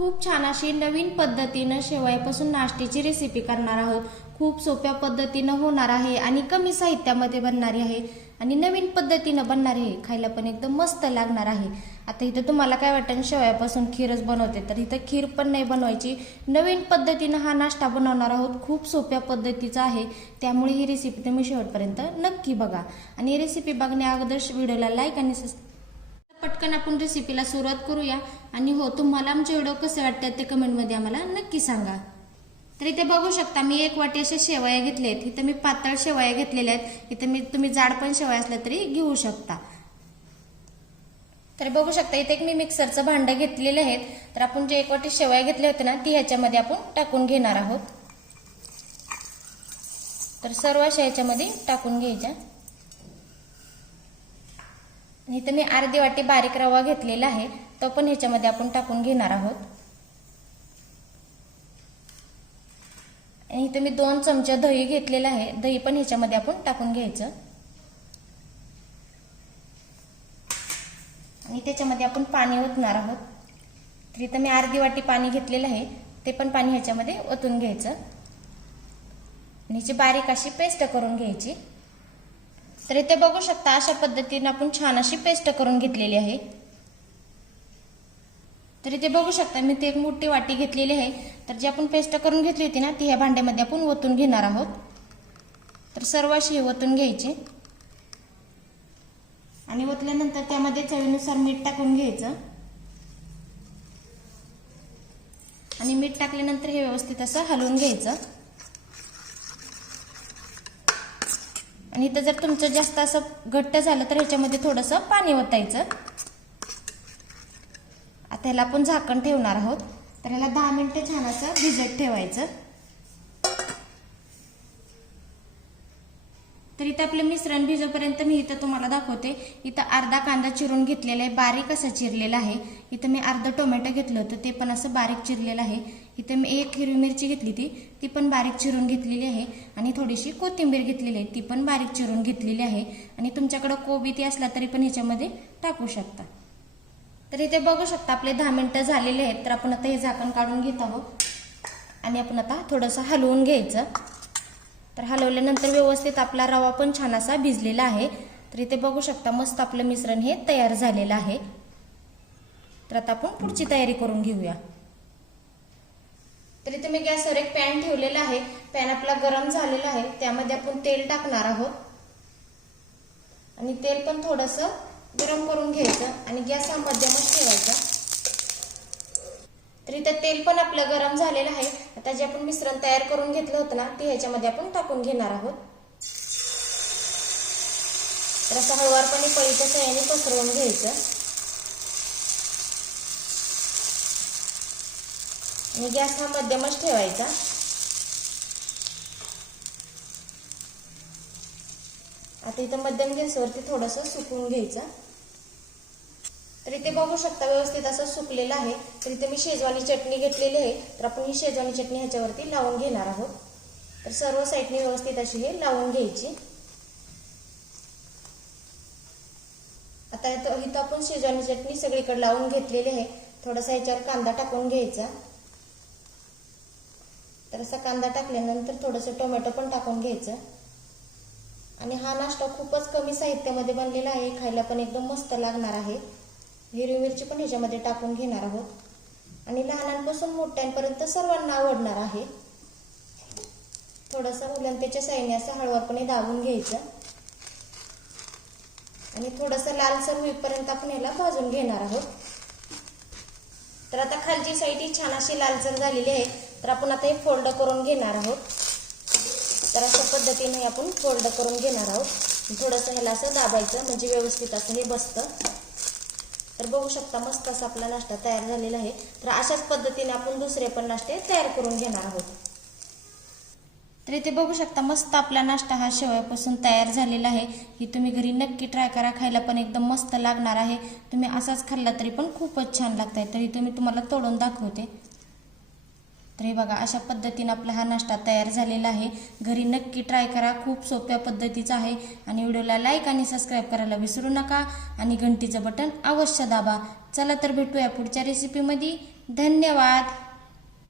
खूप छान अशी नवीन पद्धतीनं शेवयापासून नाश्त्याची रेसिपी करणार आहोत. खूप सोप्या पद्धतीनं होणार आहे आणि कमी साहित्यामध्ये बनणारी आहे. आणि नवीन पद्धतीनं बनणार आहे. खायला पण एकदम मस्त लागणार आहे. आता इथं तुम्हाला काय वाटेल? शेवयापासून खीरच बनवते. तर इथं खीर पण नाही बनवायची. नवीन पद्धतीनं हा नाश्ता बनवणार आहोत. खूप सोप्या पद्धतीचा आहे. त्यामुळे ही रेसिपी तुम्ही शेवटपर्यंत नक्की बघा. आणि रेसिपी बघण्या अगोदर व्हिडिओला लाईक आणि सबस्क्राईब पटकन आपण रेसिपीला सुरुवात करूया. आणि हो तुम्हाला आमचे व्हिडिओ कसे वाटतात ते कमेंटमध्ये आम्हाला नक्की सांगा. तर इथे बघू शकता मी एक वाटी अशा शेवया घेतल्या आहेत. इथं मी पातळ शेवया घेतलेल्या आहेत. इथं मी तुम्ही जाड पण शेवया असल्या तरी घेऊ शकता. तर बघू शकता इथे एक मी मिक्सरचं भांडं घेतलेलं आहे. तर आपण जे एक वाटी शेवया घेतल्या होत्या ना ती ह्याच्यामध्ये आपण टाकून घेणार आहोत. तर सर्व अशा ह्याच्यामध्ये टाकून घ्यायच्या. इथं मी अर्धी वाटी बारीक रवा घेतलेला आहे. तो पण ह्याच्यामध्ये आपण टाकून घेणार आहोत. आणि इथं मी दोन चमचे दही घेतलेलं आहे. दही पण ह्याच्यामध्ये आपण टाकून घ्यायचं. आणि त्याच्यामध्ये आपण पाणी ओतणार आहोत. तर इथं मी अर्धी वाटी पाणी घेतलेलं आहे. ते पण पाणी ह्याच्यामध्ये ओतून घ्यायचं. आणि ह्याची बारीक अशी पेस्ट करून घ्यायची तर इथे बघू शकता अशा पद्धतीने आपण छान अशी पेस्ट करून घेतलेली आहे. तर इथे बघू शकता मी ते एक मोठी वाटी घेतलेली आहे. तर जी आपण पेस्ट करून घेतली होती ना ती ह्या भांड्यामध्ये आपण ओतून घेणार आहोत. तर सर्व अशी ओतून घ्यायची. आणि ओतल्यानंतर त्यामध्ये चवीनुसार मीठ टाकून घ्यायचं. आणि मीठ टाकल्यानंतर हे व्यवस्थित असं हलवून घ्यायचं. आणि इथं जर तुमचं जास्त असं घट्ट झालं तर ह्याच्यामध्ये थोडंसं पाणी ओतायचं. आता ह्याला आपण झाकण ठेवणार आहोत. तर ह्याला दहा मिनिटं छान असं भिजत ठेवायचं. तर इथं आपलं मिश्रण भिजोपर्यंत मी इथं तुम्हाला दाखवते. इथं अर्धा कांदा चिरून घेतलेला आहे. बारीक असा चिरलेला आहे. इथं मी अर्धा टोमॅटो घेतलं होतं. ते पण असं बारीक चिरलेलं आहे. इथं मी एक हिरवी मिरची घेतली ती. ती पण बारीक चिरून घेतलेली आहे. आणि थोडीशी कोथिंबीर घेतलेली आहे. ती पण बारीक चिरून घेतलेली आहे. आणि तुमच्याकडं कोबी ती असला तरी पण ह्याच्यामध्ये टाकू शकता. तर इथे बघू शकता आपले दहा मिनटं झालेले आहेत. तर आपण आता हे झाकण काढून घेत आहोत. आणि आपण आता थोडंसं हलवून घ्यायचं. तर हलवल्यानंतर व्यवस्थित आपला रवा पण छान असा भिजलेला आहे. तर इथे बघू शकता मस्त आपलं मिश्रण हे तयार झालेलं आहे. तर आता आपण पुढची तयारी करून घेऊया. तर इथे मी गॅसवर एक पॅन ठेवलेला आहे. पॅन आपला गरम झालेला आहे. त्यामध्ये आपण तेल टाकणार आहोत. आणि तेल पण थोडंसं गरम करून घ्यायचं आणि गॅस हा मध्यमच ठेवायचा. तर इथं तेल पण आपलं गरम झालेलं आहे. आता जे आपण मिश्रण तयार करून घेतलं होतं ना ते ह्याच्यामध्ये आपण टाकून घेणार आहोत. तर असं हळूवारपणे पळीच्या सयाने पसरवून घ्यायचं. आणि गॅस हा मध्यमच ठेवायचा. आता इथं मध्यम गॅसवरती थोडंसं सुकून घ्यायचं. तर इथे बघू शकता व्यवस्थित असं सुकलेलं आहे. तर इथे मी शेजवानी चटणी घेतलेली आहे. तर आपण ही शेजवानी चटणी ह्याच्यावरती लावून घेणार आहोत. तर सर्व साईडने व्यवस्थित अशी हे लावून घ्यायची. आता इथं आपण शेजवानी चटणी सगळीकडे लावून घेतलेली आहे. थोडासा ह्याच्यावर कांदा टाकून घ्यायचा. तर असा कांदा टाकल्यानंतर थोडंसं टोमॅटो पण टाकून घ्यायचं. आणि हा नाश्ता खूपच कमी साहित्यामध्ये बनलेला आहे. खायला पण एकदम मस्त लागणार आहे. हिरवी मिरची पण ह्याच्यामध्ये टाकून घेणार आहोत. आणि लहानांपासून मोठ्यांपर्यंत सर्वांना आवडणार आहे. थोडंसं उलंतेच्या साईने असं हळवापणे दाबून घ्यायचं. आणि थोडंसं लालसर होईपर्यंत आपण याला भाजून घेणार आहोत. तर आता खालची साईड ही छान अशी लालसर झालेली आहे. तर आपण आता हे फोल्ड करून घेणार आहोत. तर अशा पद्धतीने आपण फोल्ड करून घेणार आहोत. थोडंसं ह्याला असं दाबायचं म्हणजे व्यवस्थित असं हे बसतं. तर बघू शकता मस्त असा आपला नाश्ता तयार झालेला आहे. तर अशाच पद्धतीने आपण दुसरे पण नाश्ते तयार करून घेणार आहोत. तर इथे बघू शकता मस्त आपला नाश्ता हा शेवयापासून तयार झालेला आहे. ही तुम्ही घरी नक्की ट्राय करा. खायला पण एकदम मस्त लागणार आहे. तुम्ही असाच खाल्ला तरी पण खूपच छान लागत आहे तर इथे मी तुम्हाला तोडून दाखवते. तर हे बघा अशा पद्धतीनं आपला हा नाश्ता तयार झालेला आहे. घरी नक्की ट्राय करा. खूप सोप्या पद्धतीचा आहे. आणि व्हिडिओला लाईक आणि सबस्क्राईब करायला विसरू नका. आणि घंटीचं बटन अवश्य दाबा. चला तर भेटूया पुढच्या रेसिपीमध्ये धन्यवाद!